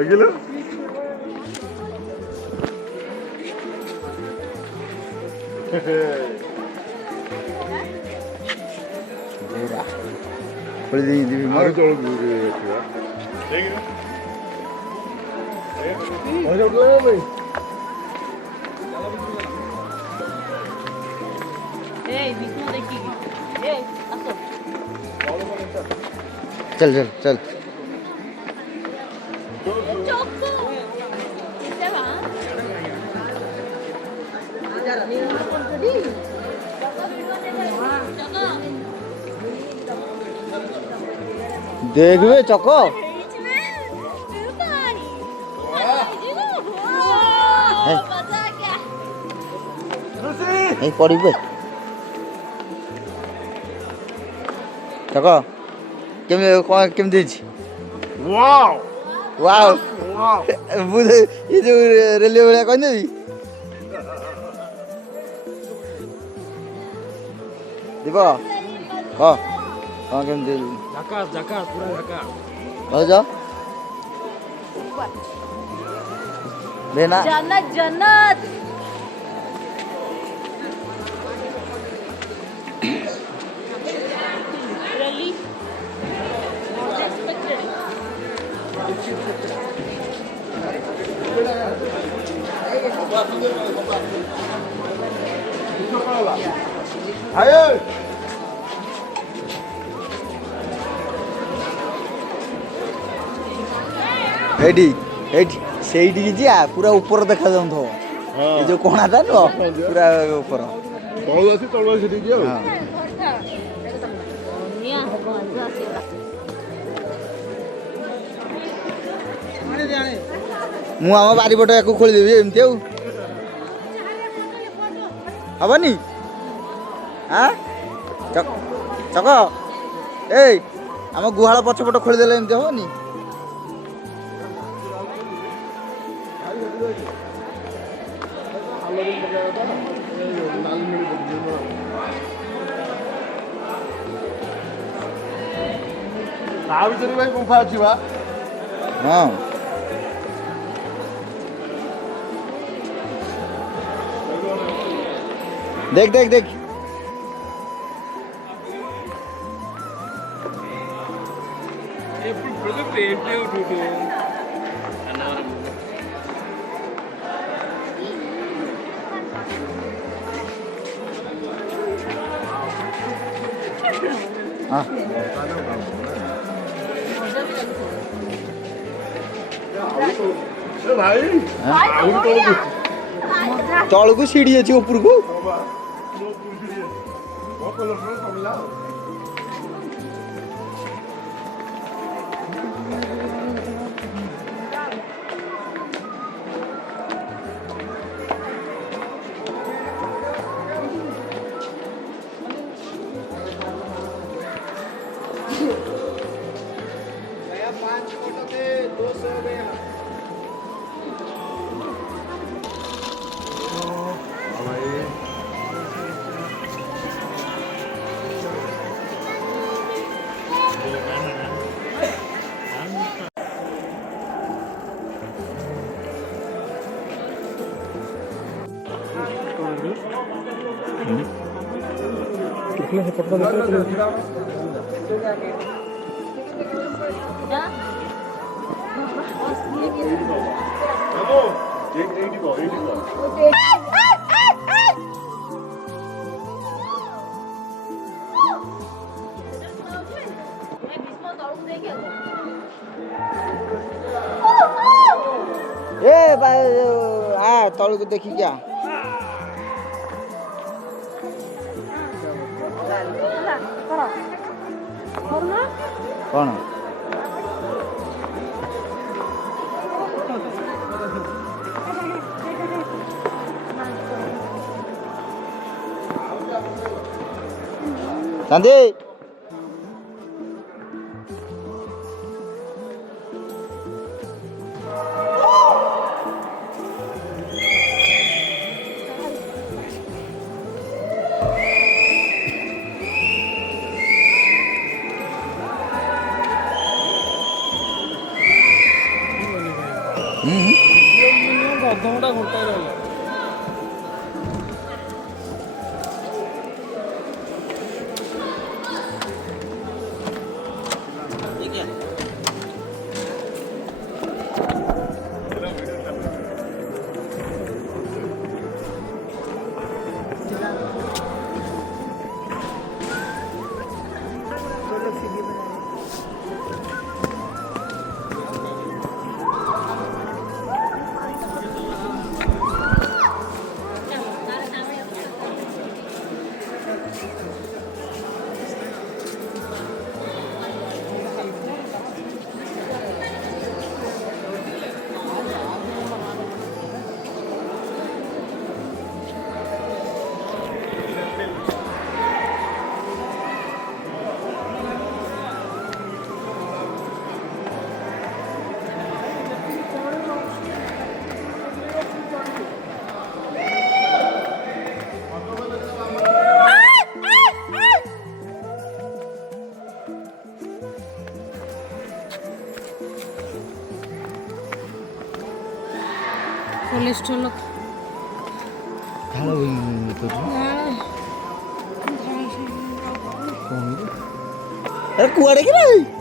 ଦେଖିଲୁ खोली देंगे ଆହୁରି ତଳକୁ ଦେଖିବା ଦେଖିଲୁ चल चल चल देख वे चको पड़ी चको केमती वाओ वाओ वाओ ये जो रेलवे भाया कह देवी दीप कह कौन केमती झकास झकास पूरा झकास भाज लेना जन्नत जन्नत really not expected आयो एडी एडी सेठी की जिया पूरा ऊपर देखा जाउथो ये जो कोणाटा नो पूरा ऊपर ତଳୁ ଆସି ସେଠିକି ଆଉ निया मजा आसेला ମୁଁ ଆମ ବାରିପଟ ୟାକୁ ଖୋଳିଦେବି ଏମିତି ଆଉ ହବନି ଆଁ ଚକ ଏଇ ଆମ ଗୁହାଳ ପଛପଟ ଖୋଳିଦେଲେ ଏମିତି ହବନି ତା ଭିତରେ ଭାଇ ଗୁମ୍ଫା ଅଛି ବା ହଁ देख देख देख हाँ ଏ ଭାଇ ଆହୁରି ତଳକୁ तल को सीढ़ी अच्छी ऊपर को ए आ तल को देखी क्या कौन चांदी ଅଧଘଣ୍ଟା ଘଣ୍ଟାଏ ରହିଲା। କୋଲେଷ୍ଟ୍ରଲ ଝାଳ କୁଆଡ଼େ କି